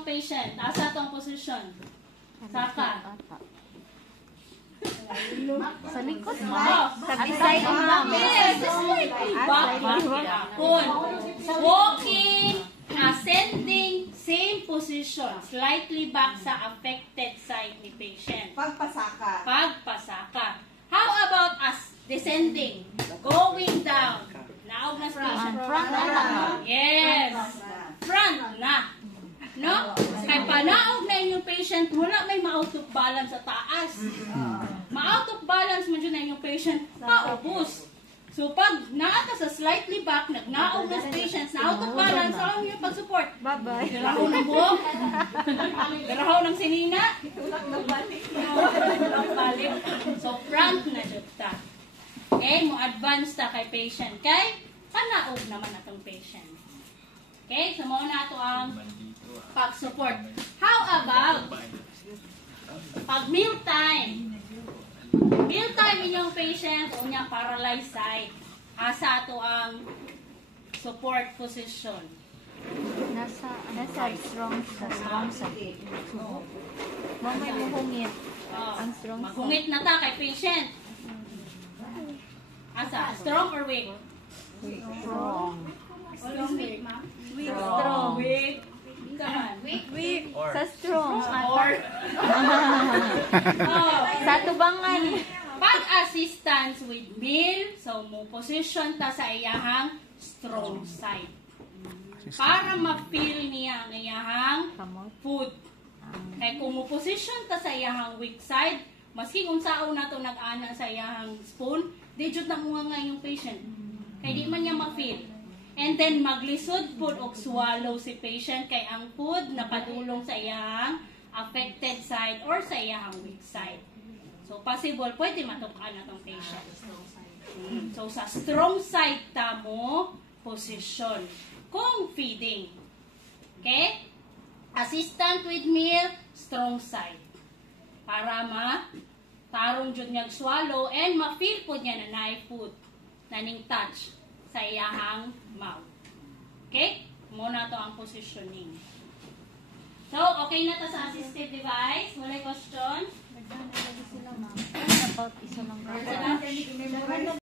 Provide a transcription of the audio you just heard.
inyong patient. Asa itong position? Saka. Sa likod mo. Sa side mo. Yes, slightly back. Walking, ascending, same position. Slightly back sa affected side ni patient. Pagpasaka. Pagpasaka. How about us descending? Going down. Naog na patient. Front na. Yes. Front na. No? Kaya panaog na inyong patient, wala may ma-out of balance sa taas. Ma-out of balance man dyan na inyong patient, paubos. So pag naata sa slightly back, nagnaog na sa patients, na out of balance, saan yung pag-support? Bye-bye. Darahaw ng buhok? Darahaw ng sinina? Balik. So front na dyan ta. Okay, mo advance ta kay patient. Kay panaog naman atong patient. Okay, so muna ito ang pag-support. How about pag meal time? Meal time inyong patient, unya paralyzed side. Asa ito ang support position? Nasa strong side. Mamay mo hungit. Ang strong side. Maghungit na ta kay patient. Asa? Strong or weak? Strong. Always weak, ma'am. Weak. Strong. Weak. Weak. Sa strong. Or Sa tubangan. pag-assistance with meal, so mo position ta sa iyahang strong side. Para ma-feel niya ang iyahang Kamot. food. Kaya kung mo position ta sa iyahang weak side, maski kung sao na to nag-ana sa iyahang spoon, di jud na mo nga yung patient. Kaya di man niya ma-feel. And then maglisod food o swallow si patient kay ang food napadulong sa iyahang affected side or sa iyahang weak side. So possible pwede matukan na tong patient. So sa strong side ta mo position kung feeding. Okay? Assistant with meal, strong side. Para tarong jud niya swallow and ma-feel po niya na naay food naning touch sa iyahang mouth. Okay? Muna to ang positioning. So, okay na to sa assistive device. Walay question? About isa lang.